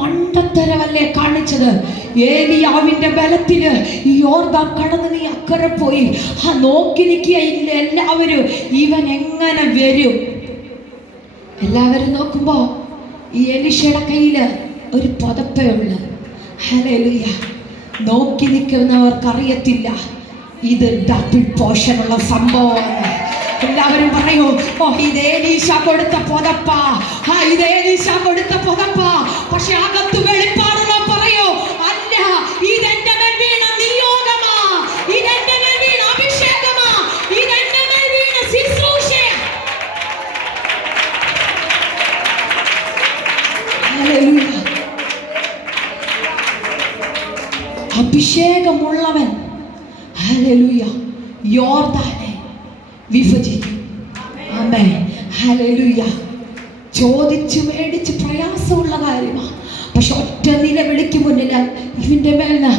മണ്ടത്തരമല്ലേ കാണിച്ചത്? ഏലിയാവിന്റെ ബലത്തിന് ഈ യോർദാൻ കടന്ന് നീ അക്കരെ പോയി നോക്കി നിൽക്കുക. ഇല്ല, എല്ലാവരും ഇവൻ എങ്ങനെ വരും? എല്ലാവരും നോക്കുമ്പോ ഈ എലീശയുടെ കയ്യില് ഒരു പുതപ്പേ ഉള്ളു. ഹല്ലേലൂയ. നോക്കി നിൽക്കുന്നവർക്കറിയത്തില്ല ഇത് ഡബിൾ പോർഷനുള്ള സംഭവമാണ്. എല്ലാവരും പറയൂ, ഓ ഇത് എലീശ കൊടുത്ത പുതപ്പാ, ഇത് എലീശ കൊടുത്ത പുതപ്പാ. പക്ഷെ അകത്ത് വെളിപ്പാടുള്ള പറയൂ, അല്ല, ഇതെന്റെ മേൽ വീണ നിയോഗമാ, ഇതെന്റെ മേൽ വീണ അഭിഷേകമാ, ഇതെന്റെ മേൽ വീണ ശുശ്രൂഷയാ. ഹല്ലേലൂയ. അഭിഷേകമുള്ളവൻ ഹല്ലേലൂയ യോർദാനെ വിഭജിക്കും. ആമേൻ. ഹല്ലേലൂയ. ചോദിച്ചു മേടിച്ച് പ്രയാസമുള്ള കാര്യമാണ്. പക്ഷെ ഒറ്റ നിലവിളിക്ക് മുന്നിൽ ഇവന്റെ മേൽന്ന്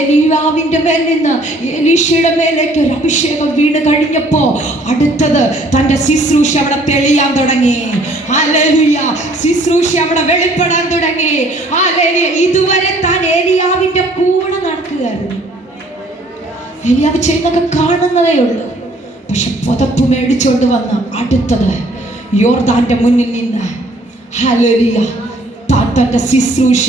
എലീയാവിന്റെ മേൽ നിന്ന് എലീശയുടെ മേലേക്ക് ഒരു അഭിഷേകം വീണ് കഴിഞ്ഞപ്പോ അടുത്തത് തന്റെ ശുശ്രൂഷ അവിടെ തെളിയാൻ തുടങ്ങി. ഹല്ലേലൂയ. ശുശ്രൂഷ അവിടെ വെളിപ്പെടാൻ തുടങ്ങി. ഹല്ലേലൂയ. ഇതുവരെ താൻ എലീയാവിന്റെ കൂടെ നടക്കുകയായിരുന്നു. എലീയാവ് ചെയ്യുന്നതൊക്കെ കാണുന്നതേ ഉള്ളൂ. പക്ഷെ പുതപ്പ് മേടിച്ചോണ്ട് വന്ന് അടുത്തത് യോർദാന്റെ മുന്നിൽ നിന്ന് ഹല്ലേലൂയ തന്റെ ശുശ്രൂഷ